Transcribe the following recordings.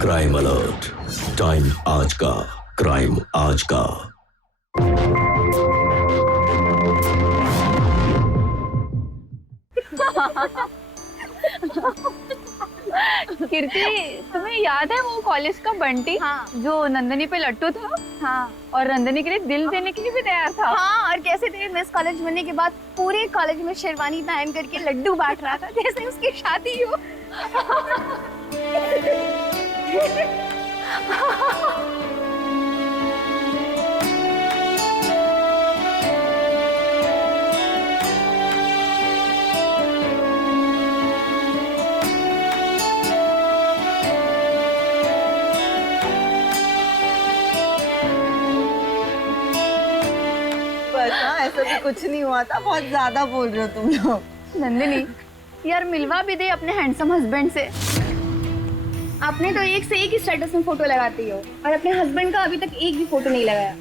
Crime alert, time आज का, crime आज का। कीर्ति, तुम्हें याद है वो कॉलेज का बंटी? हाँ। जो नंदनी पे लट्टू था। हाँ। और नंदनी के लिए दिल देने के लिए भी तैयार था। हाँ, और कैसे तेरे मिस कॉलेज बनने के बाद पूरे कॉलेज में शेरवानी पहन करके लड्डू बांट रहा था जैसे उसकी शादी हो। ऐसा भी कुछ नहीं हुआ था, बहुत ज्यादा बोल रहे हो तुम लोग। नंदिनी, यार मिलवा भी दे अपने हैंडसम हस्बैंड से। आपने तो एक से एक ही स्टेटस में फोटो लगाती हो और अपने हस्बैंड का अभी तक एक भी फोटो नहीं लगाया।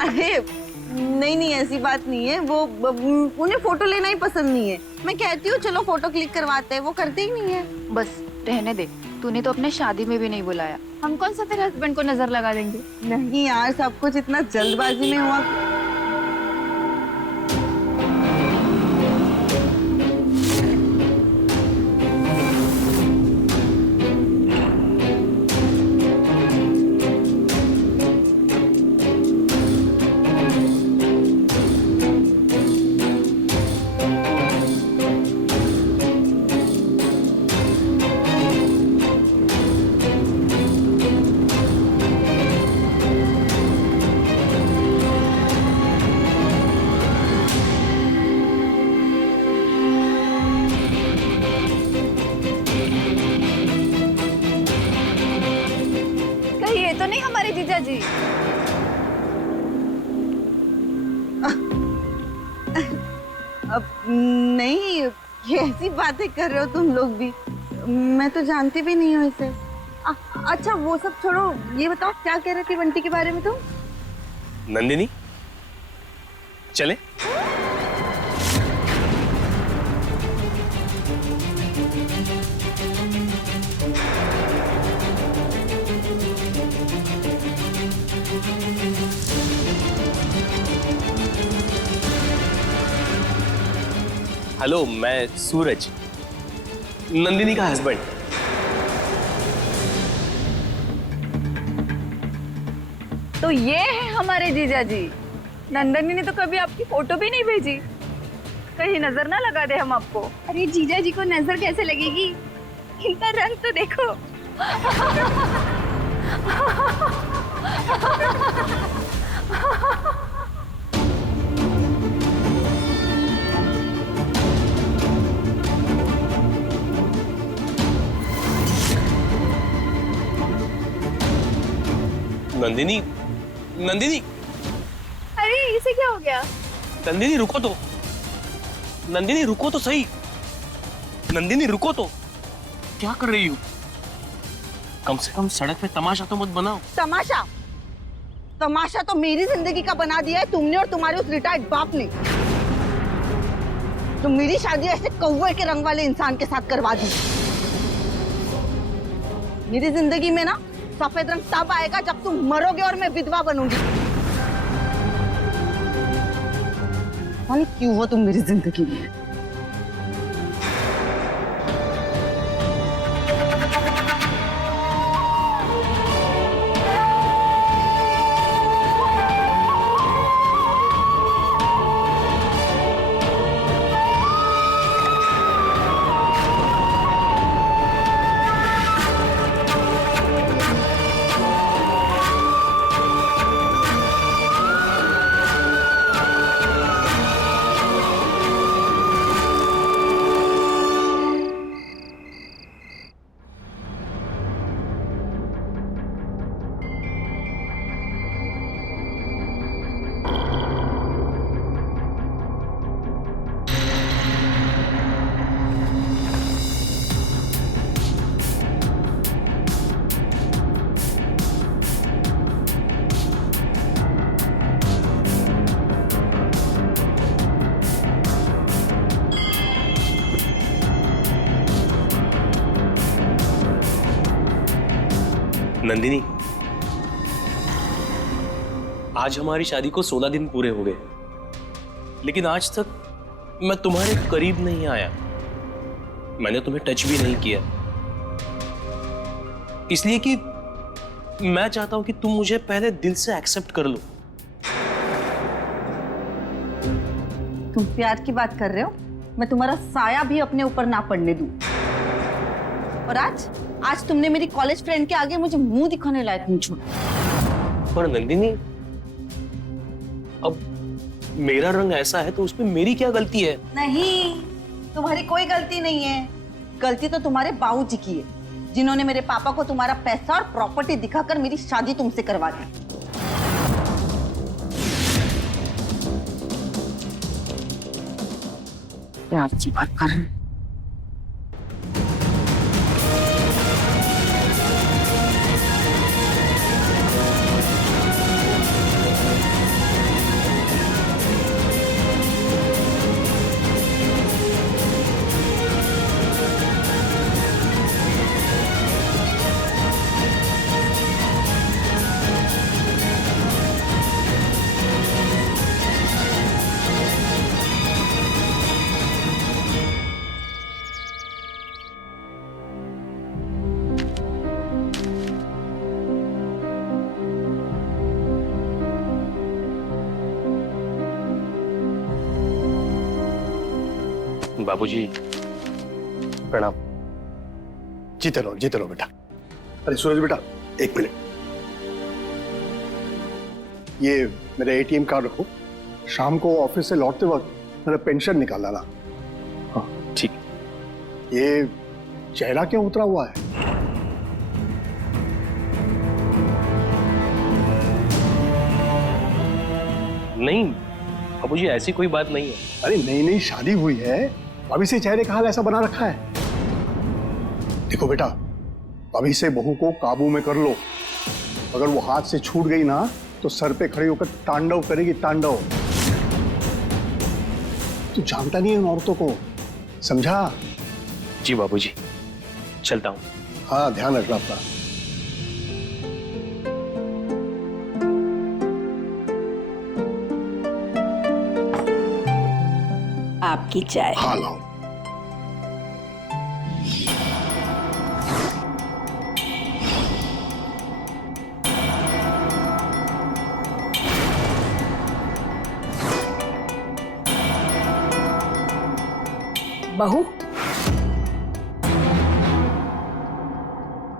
अरे नहीं, ऐसी बात नहीं है। वो उन्हें फोटो लेना ही पसंद नहीं है। मैं कहती हूँ चलो फोटो क्लिक करवाते हैं, वो करते ही नहीं है। बस रहने दे, तूने तो अपने शादी में भी नहीं बुलाया, हम कौन सा तेरे हस्बैंड को नजर लगा देंगे। नहीं यार, सब कुछ इतना जल्दबाजी में हुआ। ये तो नहीं हमारे जीजा जी? अब नहीं, ये ऐसी बातें कर रहे हो तुम लोग भी। मैं तो जानती भी नहीं हूँ इसे। अच्छा वो सब छोड़ो, ये बताओ क्या कह रही थी बंटी के बारे में तुम? नंदिनी, चले? हेलो, मैं सूरज, नंदिनी का हस्बैंड। तो ये है हमारे जीजा जी। नंदनी ने तो कभी आपकी फोटो भी नहीं भेजी, कहीं नजर ना लगा दे हम आपको। अरे जीजा जी को नजर कैसे लगेगी? इनका रंग तो देखो। नंदिनी, नंदिनी, अरे इसे क्या हो गया? नंदिनी रुको तो, नंदिनी रुको तो सही, नंदिनी रुको तो। क्या कर रही हो? कम से कम सड़क पे तमाशा तो मत बनाओ। तमाशा? तमाशा तो मेरी जिंदगी का बना दिया है तुमने और तुम्हारे उस रिटायर्ड बाप ने। तो मेरी शादी ऐसे कौवे के रंग वाले इंसान के साथ करवा दी। मेरी जिंदगी में ना सफेद रंग तब आएगा जब तुम मरोगे और मैं विधवा बनूंगी। यानी क्यों हो तुम मेरी जिंदगी में? नंदिनी, आज हमारी शादी को 16 दिन पूरे हो गए, लेकिन आज तक मैं तुम्हारे करीब नहीं आया, मैंने तुम्हें टच भी नहीं किया, इसलिए कि मैं चाहता हूं कि तुम मुझे पहले दिल से एक्सेप्ट कर लो। तुम प्यार की बात कर रहे हो? मैं तुम्हारा साया भी अपने ऊपर ना पड़ने दूं। और आज तुमने मेरी कॉलेज फ्रेंड के आगे मुझे मुंह दिखाने लायक नहीं छोड़ा। पर नंदिनी, अब मेरा रंग ऐसा है तो उसमें मेरी क्या गलती है? नहीं, तुम्हारी कोई गलती नहीं है। गलती तो तुम्हारे बाबूजी की है, जिन्होंने मेरे पापा को तुम्हारा पैसा और प्रॉपर्टी दिखाकर मेरी शादी तुमसे करवा दी। प्यार की बात कर रहे हैं। बाबूजी प्रणाम। जीते रहो बेटा। अरे सूरज बेटा, एक मिनट, ये मेरा एटीएम कार्ड रखो, शाम को ऑफिस से लौटते वक्त मेरा पेंशन निकाल लाना। हाँ ठीक। ये चेहरा क्यों उतरा हुआ है? नहीं बाबूजी, ऐसी कोई बात नहीं है। अरे नई नई शादी हुई है, अभी से चेहरे का हाल ऐसा बना रखा है। देखो बेटा, अभी से बहू को काबू में कर लो, अगर वो हाथ से छूट गई ना तो सर पे खड़ी होकर तांडव करेगी, तांडव। तू जानता नहीं है उन औरतों को, समझा? जी बाबूजी, चलता हूँ। हाँ, ध्यान रखना अपना। आपकी चाय। हाँ लाओ। बहू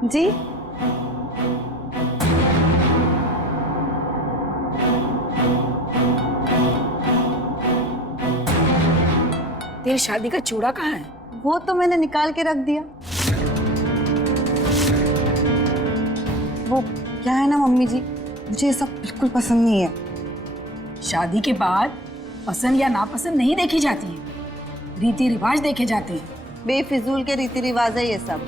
जी तेरी शादी का चूड़ा कहाँ है? वो तो मैंने निकाल के रख दिया। वो क्या है ना मम्मी जी, मुझे ये सब बिल्कुल पसंद नहीं है। शादी के बाद पसंद या नापसंद नहीं देखी जाती है, रीति रिवाज देखे जाते हैं। बेफिजूल के रीति रिवाज है ये सब।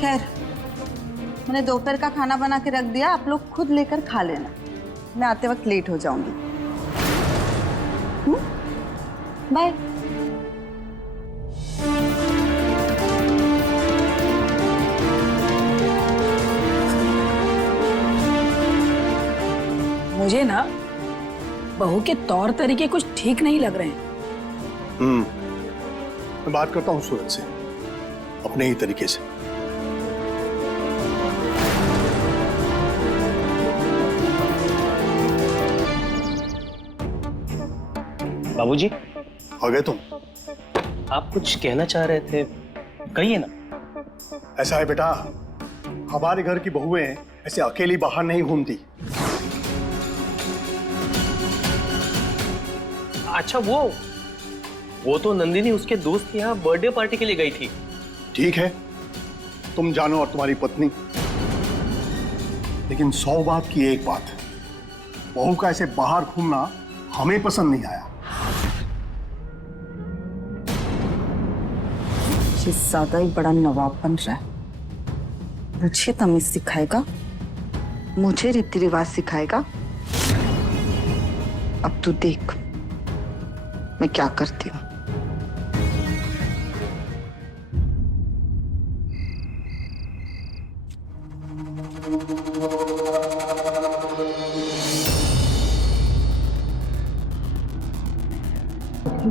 खैर, मैंने दोपहर का खाना बना के रख दिया, आप लोग खुद लेकर खा लेना, मैं आते वक्त लेट हो जाऊंगी। बाय। मुझे ना बहू के तौर तरीके कुछ ठीक नहीं लग रहे हैं। मैं बात करता हूँ सूरज से अपने ही तरीके से। बाबूजी, आ गए तुम? आप कुछ कहना चाह रहे थे, कहिए ना। ऐसा है बेटा, हमारे घर की बहुएं ऐसे अकेली बाहर नहीं घूमती। अच्छा, वो तो नंदिनी उसके दोस्त के यहाँ बर्थडे पार्टी के लिए गई थी। ठीक है, तुम जानो और तुम्हारी पत्नी, लेकिन 100 बात की एक बात है, बहू का ऐसे बाहर घूमना हमें पसंद नहीं आया। ये ज्यादा ही बड़ा नवाब बन रहा है। मुझे तमीज सिखाएगा, मुझे रीति रिवाज सिखाएगा। अब तू देख मैं क्या करती हूँ।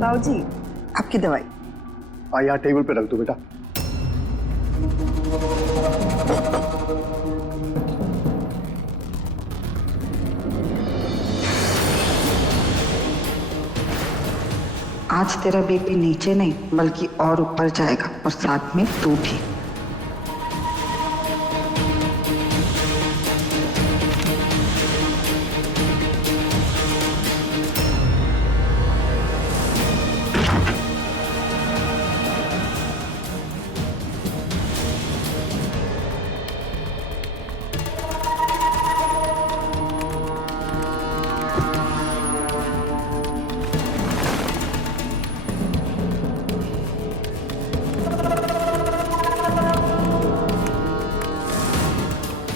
बाबूजी, आपकी दवाई। यहाँ टेबल पे रख दो बेटा। आज तेरा बीपी नीचे नहीं बल्कि और ऊपर जाएगा, और साथ में तू भी।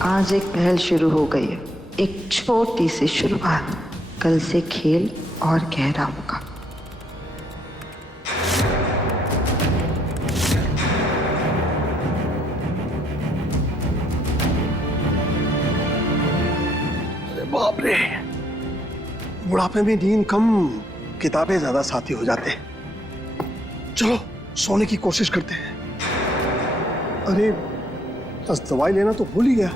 आज एक पहल शुरू हो गई है, एक छोटी सी शुरुआत। कल से खेल और गहरा होगा। अरे बाप रे, बुढ़ापे में नींद कम, किताबें ज्यादा साथी हो जाते हैं। चलो सोने की कोशिश करते हैं। अरे बस दवाई लेना तो भूल ही गया।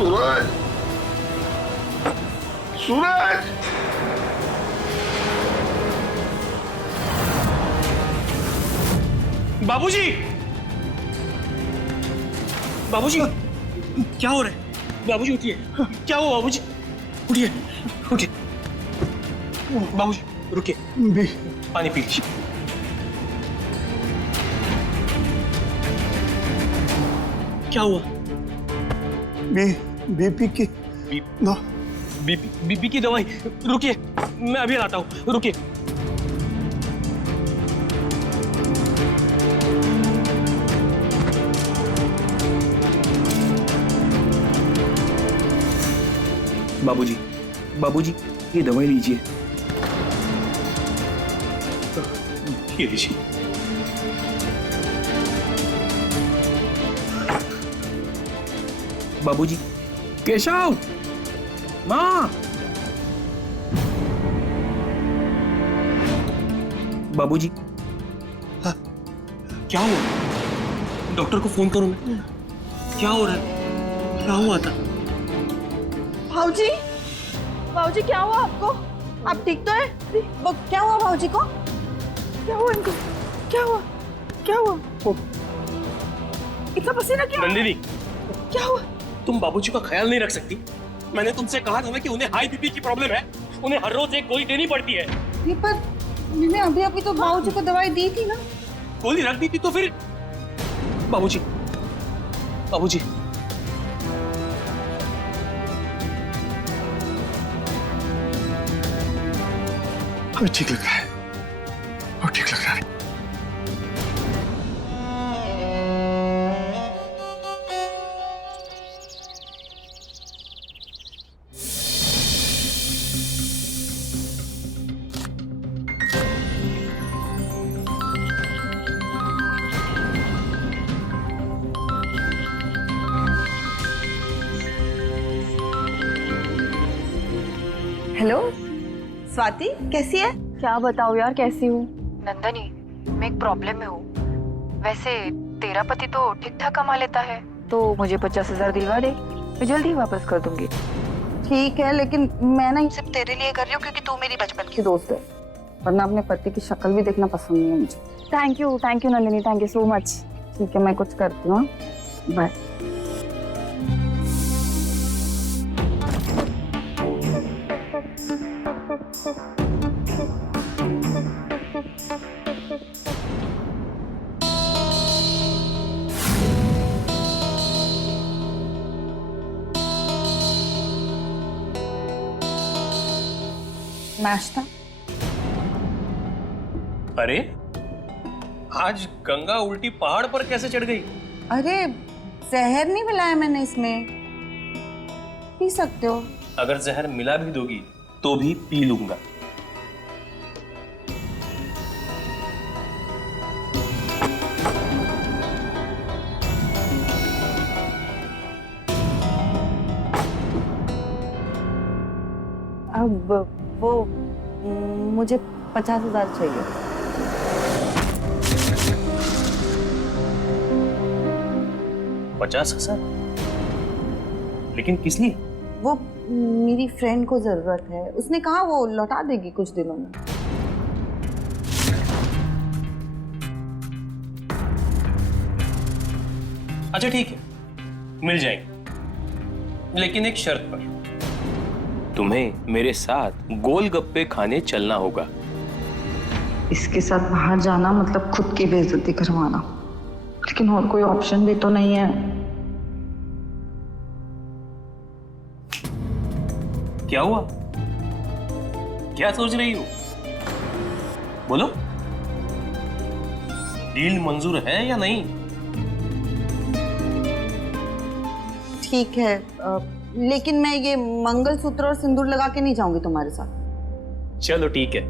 सूरज, सूरज, बाबूजी, बाबूजी, क्या हो रहा है? बाबूजी उठिए, क्या हुआ बाबूजी? उठिए, उठिए। बाबूजी रुकिए, भी पानी पी लीजिए। क्या हुआ? बीपी की ना, बीपी की दवाई। रुकिए, मैं अभी लाता हूँ, रुकिए। बाबूजी, बाबूजी, ये दवाई लीजिए। ये लीजिए। बाबूजी, केशव, माँ। बाबूजी, हाँ, क्या हुआ? डॉक्टर को फोन करो ना। क्या हो रहा है? क्या हुआ था? भाऊजी, भाऊजी क्या हुआ आपको? आप ठीक तो है? वो क्या हुआ भाऊजी को? क्या हुआ इनको? क्या हुआ? क्या हुआ? इतना पसीना क्यों? नंदिनी, क्या हुआ? तुम बाबूजी का ख्याल नहीं रख सकती? मैंने तुमसे कहा था ना कि उन्हें हाई बीपी की प्रॉब्लम है, उन्हें हर रोज एक गोली देनी पड़ती है। ये पर मैंने अभी अभी तो भाऊजी को दवाई दी थी ना। गोली रख दी थी तो फिर? बाबूजी, बाबूजी, हमें ठीक लग रहा है, और ठीक लग रहा है। हेलो स्वाति, कैसी है? क्या बताओ यार, कैसी हूँ? नंदनी, मैं एक प्रॉब्लम में हूँ। वैसे तेरा पति तो ठीक ठाक कमा लेता है, तो मुझे 50,000 दिलवा दे, मैं जल्दी ही वापस कर दूंगी। ठीक है, लेकिन मैं ना सिर्फ तेरे लिए कर रही हूँ क्योंकि तू मेरी बचपन की दोस्त है, वरना अपने पति की शक्ल भी देखना पसंद नहीं है मुझे। Thank you Nandini, thank you so much. ठीक है, मैं कुछ करती हूँ। बाय। नाश्ता। अरे आज गंगा उल्टी पहाड़ पर कैसे चढ़ गई? अरे जहर नहीं मिलाया मैंने इसमें, पी सकते हो। अगर जहर मिला भी दोगी तो भी पी लूंगा। अब वो मुझे 50,000 चाहिए। $50,000? लेकिन किस लिए? वो मेरी फ्रेंड को जरूरत है, उसने कहा वो लौटा देगी कुछ दिनों में। अच्छा ठीक है, मिल जाएंगे, लेकिन एक शर्त पर। तुम्हें मेरे साथ गोलगप्पे खाने चलना होगा। इसके साथ बाहर जाना मतलब खुद की बेइज्जती करवाना, लेकिन और कोई ऑप्शन भी तो नहीं है। क्या हुआ? क्या सोच रही हो? बोलो, डील मंजूर है या नहीं? ठीक है, लेकिन मैं ये मंगलसूत्र और सिंदूर लगा के नहीं जाऊंगी तुम्हारे साथ। चलो ठीक है।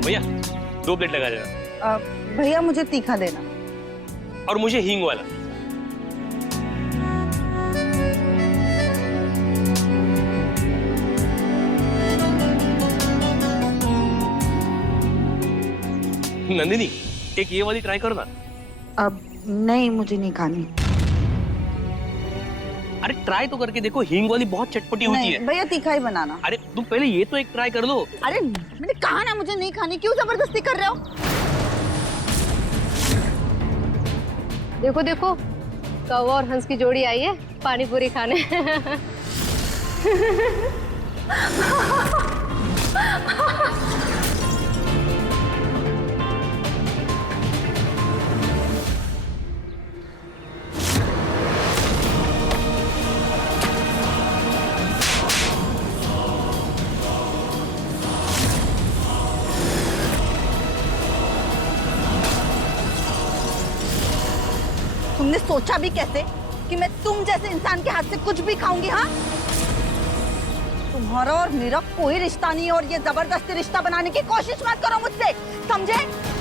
भैया 2 प्लेट लगा देना। भैया मुझे तीखा देना। और मुझे हींग वाला। नंदिनी, एक ये वाली ट्राई करो ना। अब नहीं, मुझे नहीं खानी। अरे ट्राई तो करके देखो, हींग वाली बहुत चटपटी होती है। भैया तीखा ही बनाना। अरे तुम पहले ये तो एक ट्राई कर लो। अरे मैंने कहा ना मुझे नहीं खानी, क्यों जबरदस्ती कर रहे हो? देखो देखो, कौवा और हंस की जोड़ी आई है पानी पूरी खाने। तुमने सोचा भी कैसे कि मैं तुम जैसे इंसान के हाथ से कुछ भी खाऊंगी? हाँ, तुम्हारा और मेरा कोई रिश्ता नहीं है, और ये जबरदस्ती रिश्ता बनाने की कोशिश मत करो मुझसे, समझे?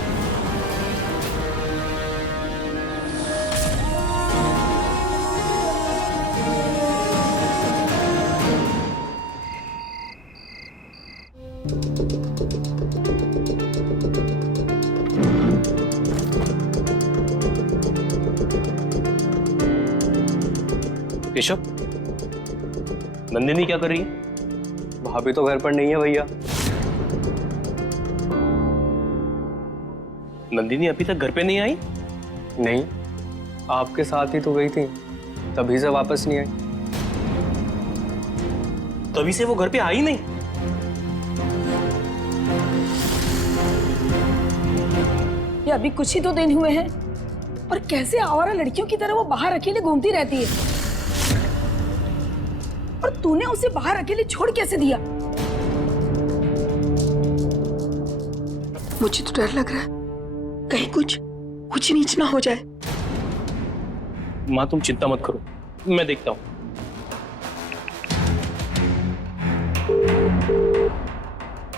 केशव, नंदिनी क्या कर रही है? भाभी तो घर पर नहीं है भैया। नंदिनी अभी तक घर पे नहीं आई? नहीं, आपके साथ ही तो गई थी, तभी से वापस नहीं आई। तभी से वो घर पे आई नहीं? ये अभी कुछ ही तो दिन हुए हैं और कैसे आवारा लड़कियों की तरह वो बाहर अकेले घूमती रहती है। और तूने उसे बाहर अकेले छोड़ कैसे दिया? मुझे तो डर लग रहा है, कहीं कुछ ऊंच नीच ना हो जाए। माँ तुम चिंता मत करो, मैं देखता हूँ।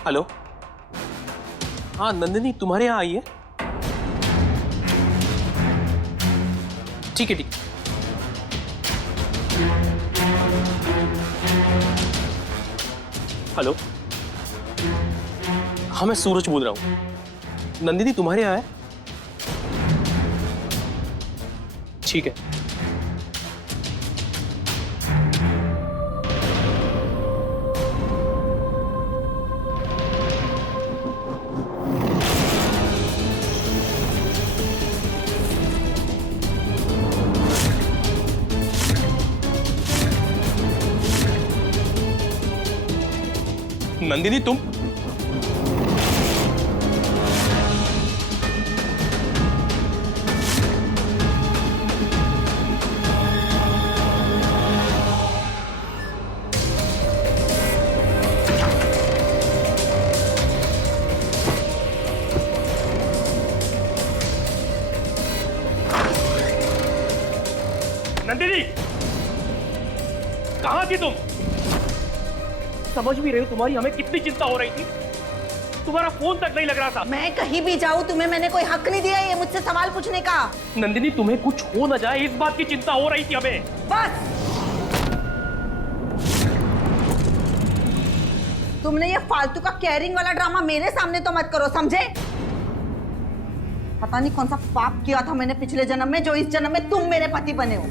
हेलो, हाँ नंदिनी तुम्हारे यहाँ आई है? ठीक है ठीक। हेलो, हाँ मैं सूरज बोल रहा हूँ। नंदिनी तुम्हारे यहाँ है? ठीक है। नंदिनी तुम नंदिनी, कहां थी तुम? समझ भी रही हो तुम्हारी हमें कितनी चिंता हो रही थी? तुम्हारा फोन तक नहीं लग रहा था। मैं कहीं भी जाऊं तुम्हें मैंने कोई हक नहीं दिया ये मुझसे सवाल पूछने का। नंदिनी, तुम्हें कुछ हो न जाए इस बात की चिंता हो रही थी हमें। बस तुमने ये फालतू का केयरिंग वाला ड्रामा मेरे सामने तो मत करो, समझे? पता नहीं कौन सा पाप किया था मैंने पिछले जन्म में जो इस जन्म में तुम मेरे पति बने हो।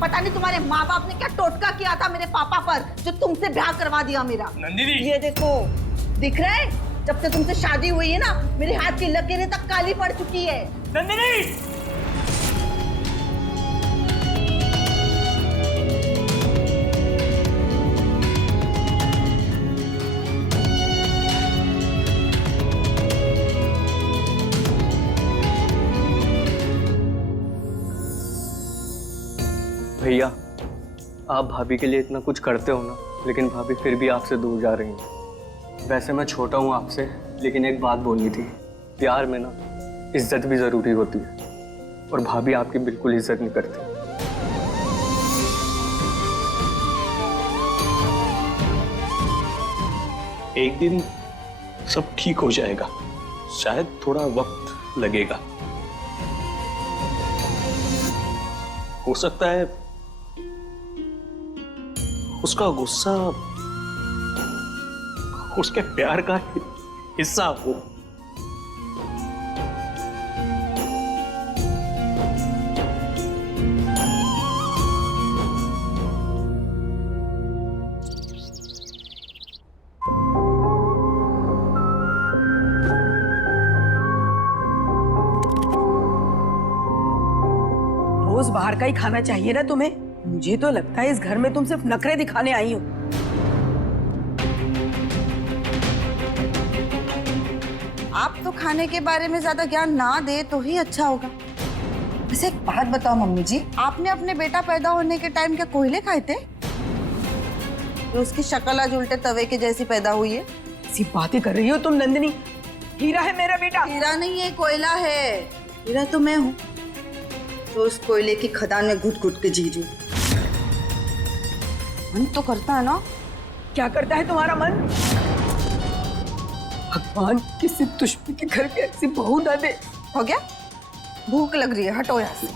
पता नहीं तुम्हारे माँ बाप ने क्या टोटका किया था मेरे पापा पर जो तुमसे ब्याह करवा दिया मेरा। नंदिनी, ये देखो, दिख रहा है? जब से तुमसे शादी हुई है ना मेरे हाथ की लकीरें तक काली पड़ चुकी है। नंदिनी, भैया, आप भाभी के लिए इतना कुछ करते हो ना, लेकिन भाभी फिर भी आपसे दूर जा रही हैं। वैसे मैं छोटा हूँ आपसे, लेकिन एक बात बोलनी थी। प्यार में ना इज्जत भी जरूरी होती है, और भाभी आपकी बिल्कुल इज्जत नहीं करती। एक दिन सब ठीक हो जाएगा, शायद थोड़ा वक्त लगेगा। हो सकता है उसका गुस्सा उसके प्यार का हिस्सा हो। रोज बाहर का ही खाना चाहिए ना तुम्हें? मुझे तो लगता है इस घर में तुम सिर्फ नखरे दिखाने आई हो। आप तो खाने के बारे में ज्यादा ज्ञान ना दे तो ही अच्छा होगा। वैसे एक बात बताओ मम्मी जी, आपने अपने बेटा पैदा होने के टाइम क्या कोयले खाए थे? तो उसकी शक्ल आज उल्टे तवे के जैसी पैदा हुई है। ऐसी बातें कर रही हो तुम नंदिनी। हीरा है मेरा बेटा। हीरा नहीं है, कोयला है। हीरा तो मैं हूँ तो उस कोयले की खदान में घुट घुट के जी रही हूँ। मन तो करता है ना। क्या करता है तुम्हारा मन? भगवान किसी दुश्मन के घर पे ऐसी बहू ना दे। हो गया? भूख लग रही है, हटो यहाँ से।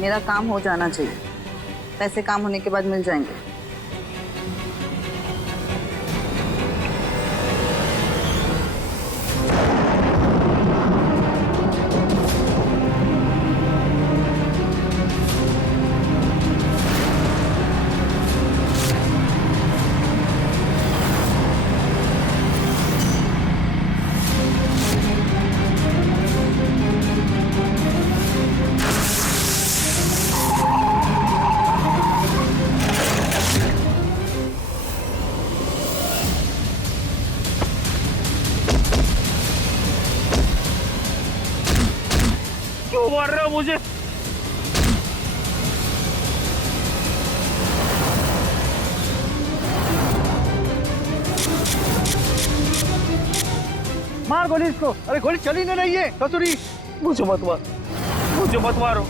मेरा काम हो जाना चाहिए, पैसे काम होने के बाद मिल जाएंगे। क्यों मार रहे हो मुझे? मार गोली इसको। अरे गोली चली नहीं रही है ससुरी। मुझे मत मार, मुझे मत मारो।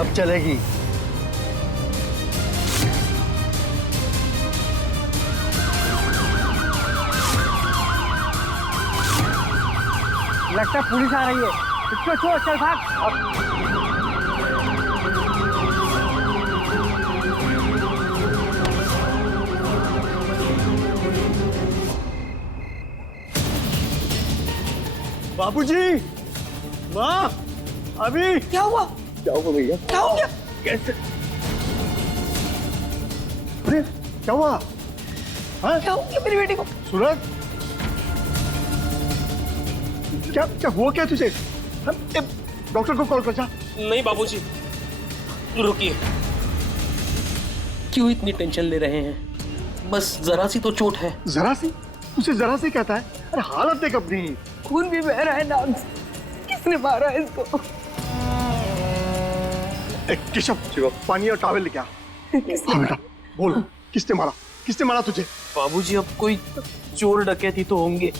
अब चलेगी। लगता है पुलिस आ रही है। इसको छोड़, चल भाग। बाबूजी, माँ, अभी क्या हुआ? क्या हुआ भैया? क्या हो गया? कैसे? अरे क्या हुआ? हाँ? क्या हो गया मेरी बेटी को? सूरज, क्या क्या हुआ क्या तुझे? डॉक्टर को कॉल कर जा। नहीं बाबूजी, रुकिए। क्यों इतनी टेंशन ले रहे हैं? बस जरा सी तो चोट है। जरा सी? तुझे जरा सी कहता है? अरे हालत देख अपनी। खून भी बह रहा है नाक से। किसने मारा है इसको? केशव, पानी और टॉवेल लेके आ। हाँ बेटा, बोलो किसने मारा? किसने मारा तुझे? बाबूजी अब कोई चोर डकैती तो होंगे,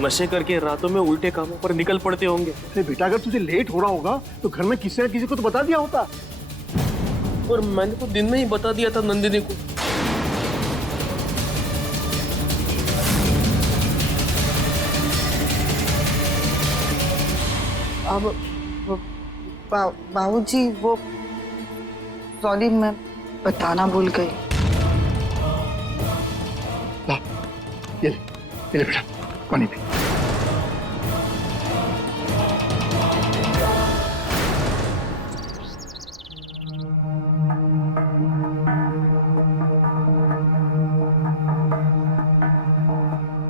नशे करके रातों में उल्टे कामों पर निकल पड़ते होंगे। अरे बेटा, अगर तुझे लेट हो रहा होगा तो घर में किसी न किसी को तो बता दिया होता। और मैंने तो दिन में ही बता दिया था नंदिनी को। अब बाबूजी वो सॉरी, मैं बताना भूल गई। ला, ये ले बेटा, पानी पी।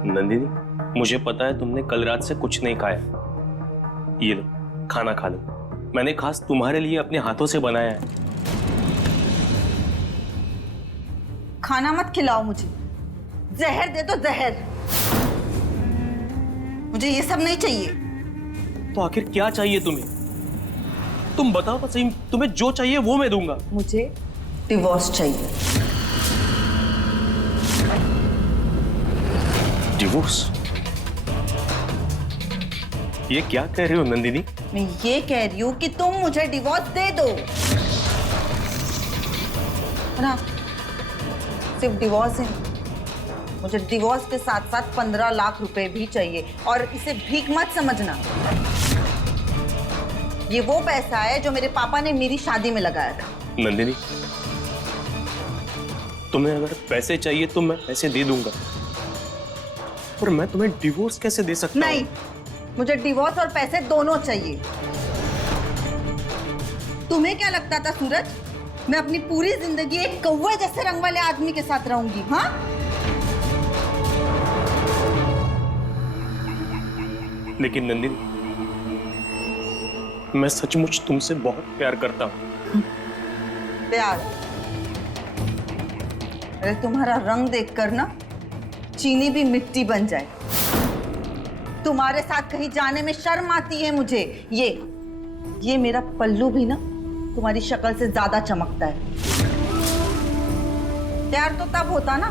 नंदिनी, मुझे पता है तुमने कल रात से कुछ नहीं खाया। ये लो, खाना खा लो। मैंने खास तुम्हारे लिए अपने हाथों से बनाया है। खाना मत खिलाओ मुझे, जहर दे दो, जहर। मुझे ये सब नहीं चाहिए। तो आखिर क्या चाहिए तुम्हें? तुम बताओ तो सही, तुम्हें जो चाहिए वो मैं दूंगा। मुझे डिवोर्स चाहिए। डिवोर्स? ये क्या कह रही हो नंदिनी? मैं ये कह रही हूँ कि तुम मुझे डिवोर्स दे दो ना। सिर्फ डिवोर्स है, मुझे डिवोर्स के साथ साथ 15 लाख रुपए भी चाहिए। और इसे भीख मत समझना, ये वो पैसा है जो मेरे पापा ने मेरी शादी में लगाया था। नंदिनी, तुम्हें अगर पैसे चाहिए तो मैं पैसे दे दूंगा, पर मैं तुम्हें डिवोर्स कैसे दे सकता हूं? नहीं, मुझे डिवोर्स और पैसे दोनों चाहिए। तुम्हें क्या लगता था सूरज, मैं अपनी पूरी जिंदगी एक कौवे जैसे रंग वाले आदमी के साथ रहूंगी? हाँ, लेकिन नंदिनी, मैं सचमुच तुमसे बहुत प्यार करता हूं। प्यार? अरे तुम्हारा रंग देखकर ना चीनी भी मिट्टी बन जाए। तुम्हारे साथ कहीं जाने में शर्म आती है मुझे। ये मेरा पल्लू भी ना तुम्हारी शक्ल से ज्यादा चमकता है। प्यार तो तब होता ना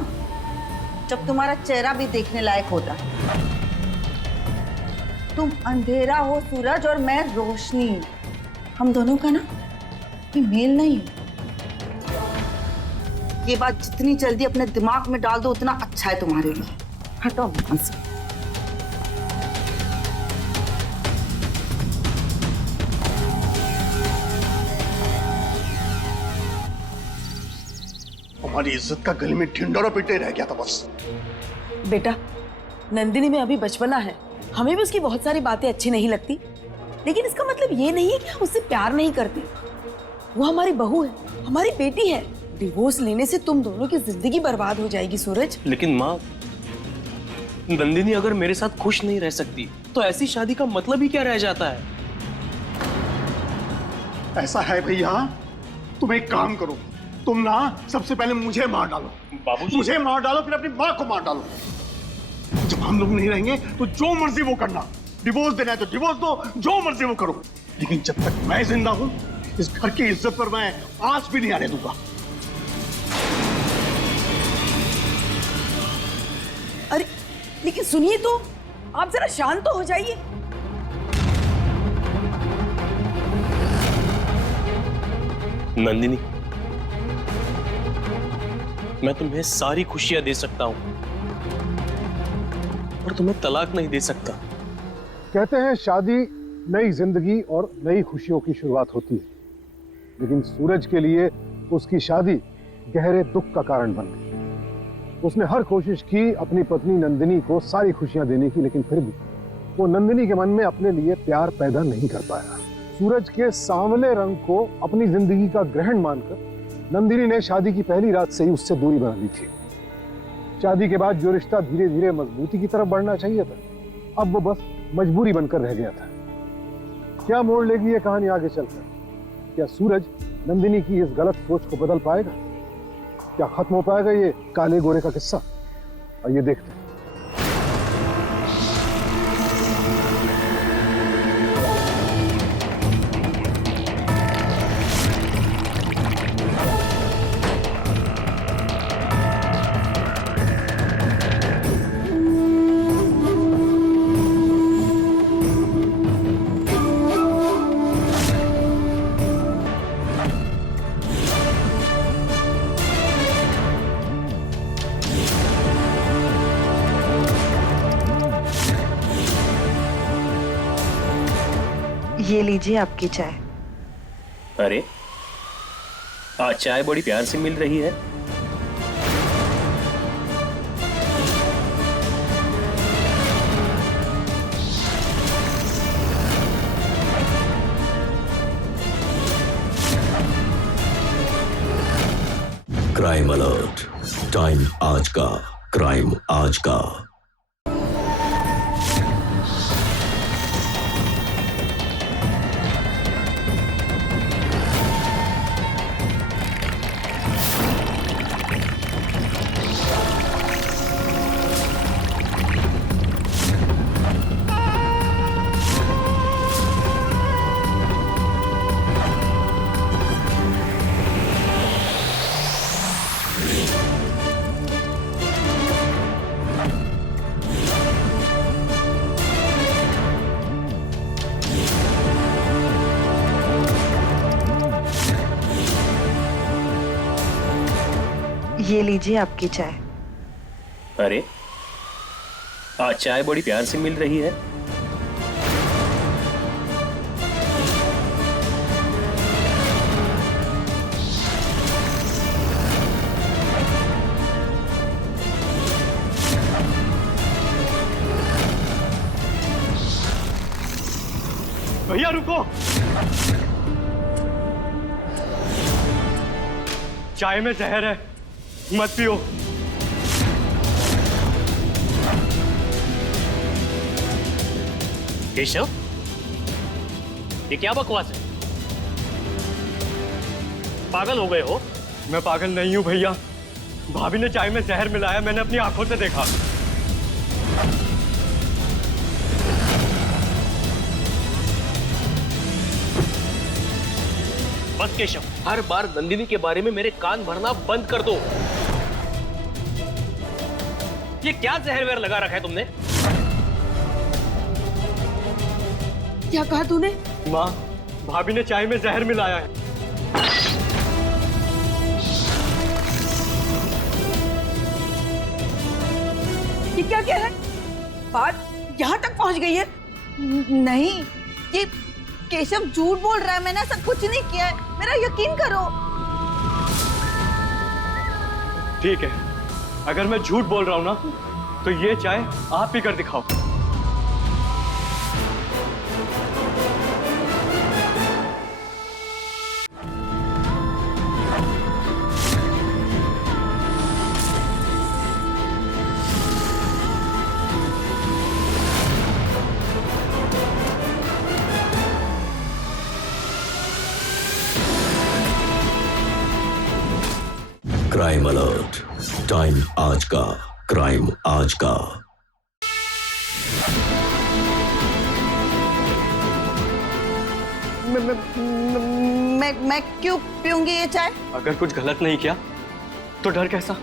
जब तुम्हारा चेहरा भी देखने लायक होता। तुम अंधेरा हो सूरज और मैं रोशनी। हम दोनों का ना कोई मेल नहीं है। ये बात जितनी जल्दी अपने दिमाग में डाल दो उतना अच्छा है तुम्हारे लिए। हटो मन से। हमारी इज्जत का गले में ढिंढोरा पीटे रह गया था बस। बेटा, नंदिनी में अभी बचपना है, हमें भी उसकी बहुत सारी बातें अच्छी नहीं लगती, लेकिन इसका मतलब ये नहीं है कि हम उससे प्यार नहीं करते। वो हमारी बहू है, हमारी बेटी है। डिवोर्स लेने से तुम दोनों की जिंदगी बर्बाद हो जाएगी सूरज। लेकिन माँ, नंदिनी अगर मेरे साथ खुश नहीं रह सकती तो ऐसी शादी का मतलब ही क्या रह जाता है? ऐसा है भैया, तुम एक काम करो, तुम ना सबसे पहले मुझे मार डालो। बाबूजी, मुझे मार डालो, फिर अपनी माँ को मार डालो। जब हम लोग नहीं रहेंगे तो जो मर्जी वो करना। डिवोर्स देना है तो डिवोर्स दो, जो मर्जी वो करो। लेकिन जब तक मैं जिंदा हूं, इस घर की इज्जत पर मैं आंच भी नहीं आने दूंगा। अरे लेकिन सुनिए तो, आप जरा शांत तो हो जाइए। नंदिनी, मैं तुम्हें सारी खुशियां दे सकता हूं और तुम्हें तलाक नहीं दे सकता। कहते हैं शादी नई जिंदगी और नई खुशियों की शुरुआत होती है, लेकिन सूरज के लिए उसकी शादी गहरे दुख का कारण बन गई। उसने हर कोशिश की अपनी पत्नी नंदिनी को सारी खुशियां देने की, लेकिन फिर भी वो नंदिनी के मन में अपने लिए प्यार पैदा नहीं कर पाया। सूरज के सांवले रंग को अपनी जिंदगी का ग्रहण मानकर नंदिनी ने शादी की पहली रात से ही उससे दूरी बना ली थी। शादी के बाद जो रिश्ता धीरे धीरे मजबूती की तरफ बढ़ना चाहिए था, अब वो बस मजबूरी बनकर रह गया था। क्या मोड़ लेगी ये कहानी आगे चलकर? क्या सूरज नंदिनी की इस गलत सोच को बदल पाएगा? क्या खत्म हो पाएगा ये काले गोरे का किस्सा? आइए देखते हैं। ये लीजिए आपकी चाय। अरे आज चाय बड़ी प्यार से मिल रही है। क्राइम अलर्ट, टाइम आज का, क्राइम आज का। ये लीजिए आपकी चाय। अरे आज चाय बड़ी प्यार से मिल रही है। भैया रुको, चाय में जहर है, मत पियो। केशव, ये क्या बकवास है? पागल हो गए हो? मैं पागल नहीं हूं भैया, भाभी ने चाय में जहर मिलाया, मैंने अपनी आंखों से देखा। बस केशव, हर बार नंदिनी के बारे में मेरे कान भरना बंद कर दो। ये क्या जहर वहर लगा रखा है तुमने? क्या कहा तूने? माँ, भाभी ने चाय में जहर मिलाया है। ये क्या कह रहा है? बात यहाँ तक पहुँच गई है? नहीं, ये केशव झूठ बोल रहा है। मैंने ऐसा कुछ नहीं किया है, मेरा यकीन करो। ठीक है, अगर मैं झूठ बोल रहा हूं ना, तो ये चाय आप पी कर दिखाओ। क्राइम अलर्ट, टाइम आज का, क्राइम आज का। मैं क्यों पीऊंगी ये चाय? अगर कुछ गलत नहीं किया तो डर कैसा?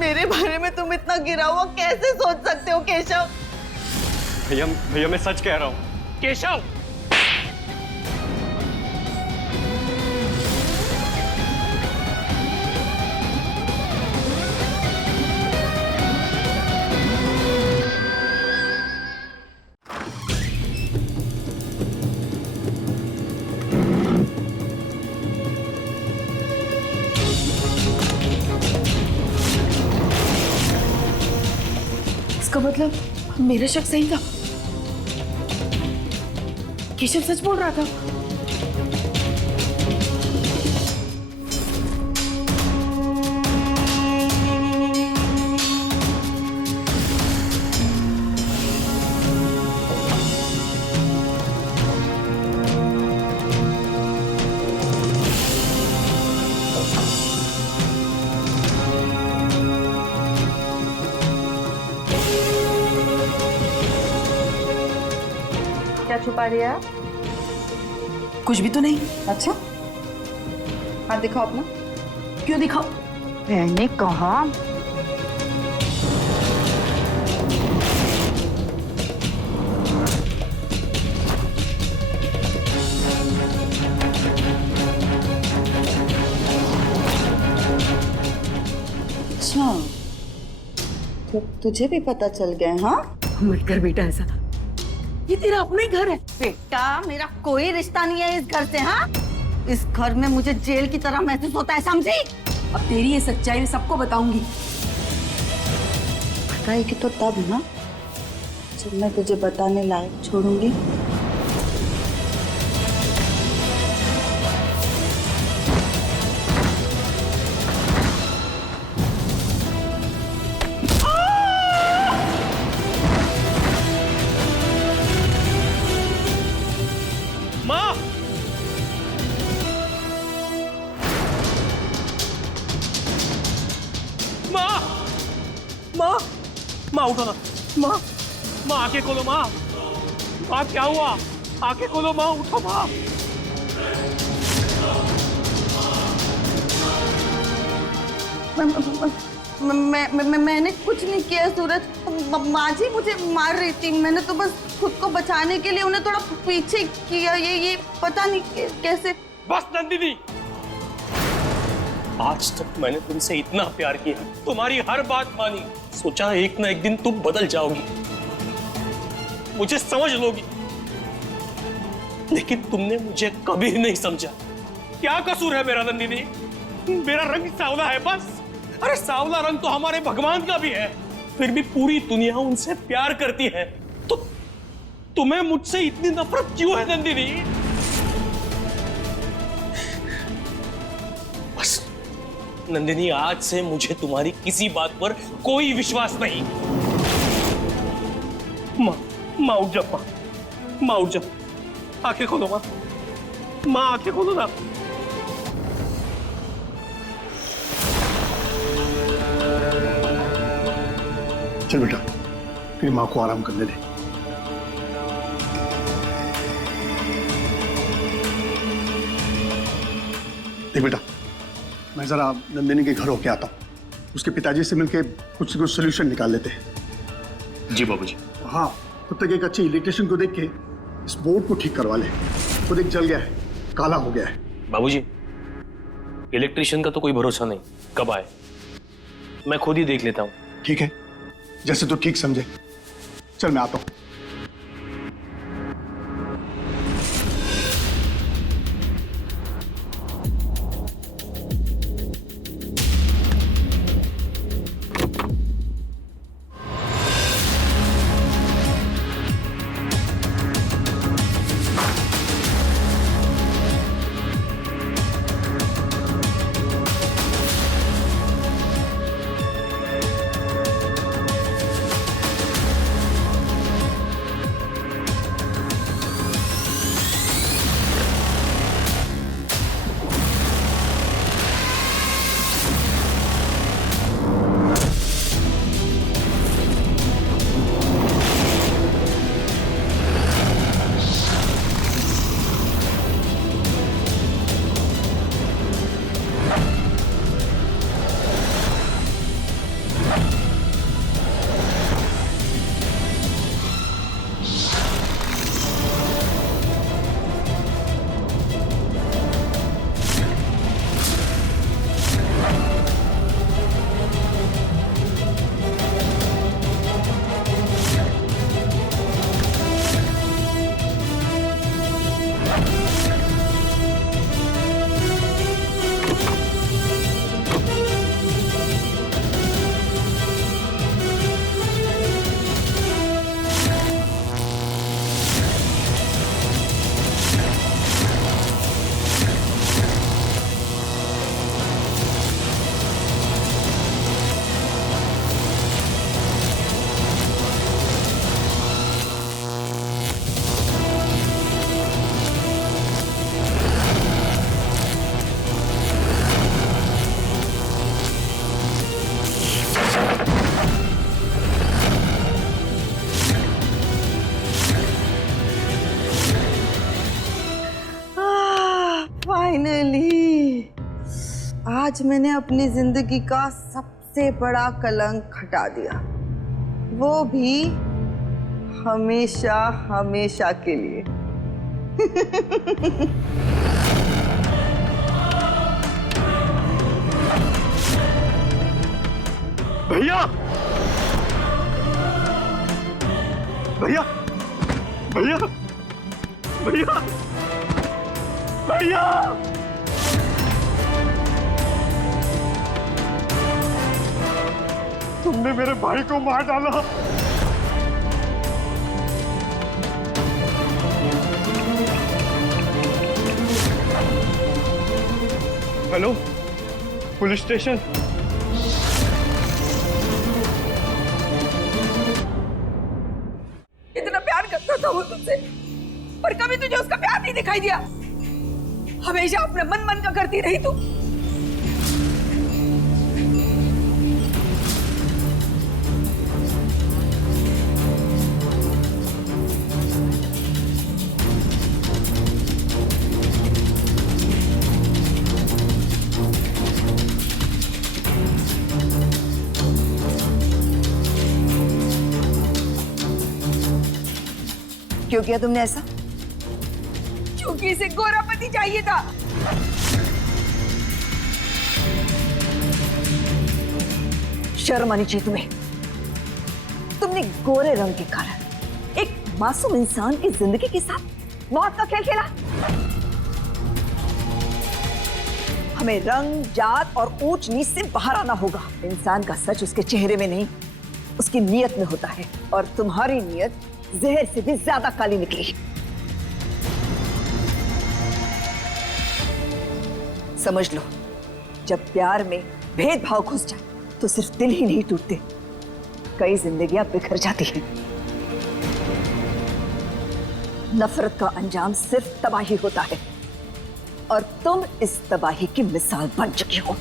मेरे बारे में तुम इतना गिरा हुआ कैसे सोच सकते हो केशव? भैया मैं सच कह रहा हूं। केशव, मतलब मेरा शक सही था, केशव सच बोल रहा था। क्या छुपा लिया? कुछ भी तो नहीं। अच्छा, हाथ दिखाओ अपना। क्यों दिखाओ? मैंने कहा। अच्छा, तो तुझे भी पता चल गया? हाँ, मत कर बेटा ऐसा, ये तेरा अपना ही घर है। बेटा मेरा कोई रिश्ता नहीं है इस घर से। हाँ, इस घर में मुझे जेल की तरह महसूस होता है, समझी? अब तेरी ये सच्चाई मैं सबको बताऊंगी। बताएगी तो तब ना, जब मैं तुझे बताने लायक छोड़ूंगी। माँ, माँ, माँ, माँ उठो ना। माँ, माँ आंखें खोलो। माँ, माँ क्या हुआ? आंखें खोलो माँ, उठो माँ। मैंने कुछ नहीं किया सूरज। माँ जी मुझे मार रही थी, मैंने तो बस खुद को बचाने के लिए उन्हें थोड़ा पीछे किया। ये पता नहीं कैसे। बस नंदिनी, आज तक मैंने तुमसे इतना प्यार किया, तुम्हारी हर बात मानी, सोचा एक ना एक दिन तुम बदल जाओगी, मुझे समझ लोगी, लेकिन तुमने मुझे कभी नहीं समझा। क्या कसूर है मेरा नंदिनी? मेरा रंग सावला है बस। अरे सावला रंग तो हमारे भगवान का भी है, फिर भी पूरी दुनिया उनसे प्यार करती है। तो तुम्हें मुझसे इतनी नफरत क्यों है नंदिनी? बस नंदिनी, आज से मुझे तुम्हारी किसी बात पर कोई विश्वास नहीं। माँ उठ जा। माँ उठ जा, आंखें खोलो माँ। माँ आंखें खोलो ना। चल बेटा, तेरी माँ को आराम करने दे। देख बेटा, मैं जरा नंदिनी के घर होके आता हूँ, उसके पिताजी से मिलके कुछ सोल्यूशन निकाल लेते हैं। जी बाबूजी। हाँ, तब तक एक अच्छे इलेक्ट्रिशियन को देख के इस बोर्ड को ठीक करवा ले। वो देख जल गया है, काला हो गया है। बाबूजी, इलेक्ट्रिशियन का तो कोई भरोसा नहीं, कब आए, मैं खुद ही देख लेता हूँ। ठीक है, जैसे तू ठीक समझे। चल मैं आता हूँ। फाइनली आज मैंने अपनी जिंदगी का सबसे बड़ा कलंक हटा दिया, वो भी हमेशा हमेशा के लिए। भैया भैया भैया भैया भैया तुमने मेरे भाई को मार डाला। Hello, police station. इतना प्यार करता था वो तुझसे, पर कभी तुझे उसका प्यार नहीं दिखाई दिया। हमेशा अपने मन का करती रही तू। क्यों किया तुमने ऐसा? क्योंकि इसे गोरा पति चाहिए था। शर्म आनी चाहिए तुम्हें। तुमने गोरे रंग के कारण एक मासूम इंसान की जिंदगी के साथ मौत का खेल खेला। हमें रंग, जात और ऊंच नीच से बाहर आना होगा। इंसान का सच उसके चेहरे में नहीं, उसकी नीयत में होता है, और तुम्हारी नीयत जहर से भी ज्यादा काली निकली। समझ लो, जब प्यार में भेदभाव घुस जाए तो सिर्फ दिल ही नहीं टूटते, कई जिंदगियां बिखर जाती हैं। नफरत का अंजाम सिर्फ तबाही होता है, और तुम इस तबाही की मिसाल बन चुकी हो।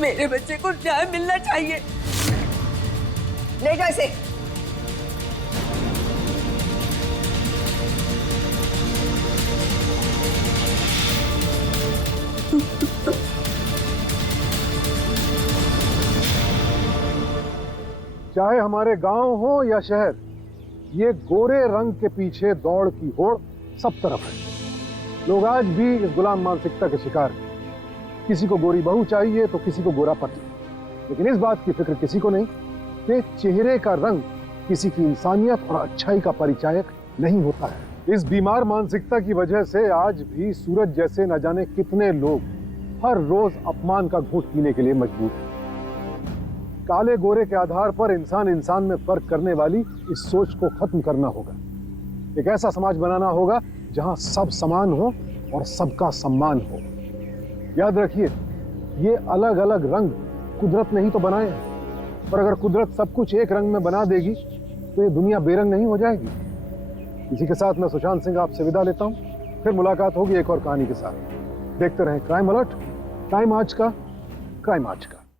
मेरे बच्चे को न्याय मिलना चाहिए। ले जाओ इसे। चाहे हमारे गांव हो या शहर, ये गोरे रंग के पीछे दौड़ की होड़ सब तरफ है। लोग आज भी इस गुलाम मानसिकता के शिकार हैं। किसी को गोरी बहू चाहिए तो किसी को गोरा पति, लेकिन इस बात की फिक्र किसी को नहीं कि चेहरे का रंग किसी की इंसानियत और अच्छाई का परिचायक नहीं होता है। इस बीमार मानसिकता की वजह से आज भी सूरज जैसे न जाने कितने लोग हर रोज अपमान का घूंट पीने के लिए मजबूर हैं। काले गोरे के आधार पर इंसान इंसान में फर्क करने वाली इस सोच को खत्म करना होगा। एक ऐसा समाज बनाना होगा जहां सब समान हो और सबका सम्मान हो। याद रखिए, ये अलग अलग रंग कुदरत ने ही तो बनाए हैं, पर अगर कुदरत सब कुछ एक रंग में बना देगी तो ये दुनिया बेरंग नहीं हो जाएगी। इसी के साथ मैं सुशांत सिंह आपसे विदा लेता हूँ। फिर मुलाकात होगी एक और कहानी के साथ। देखते रहें क्राइम अलर्ट, टाइम आज का, क्राइम आज का।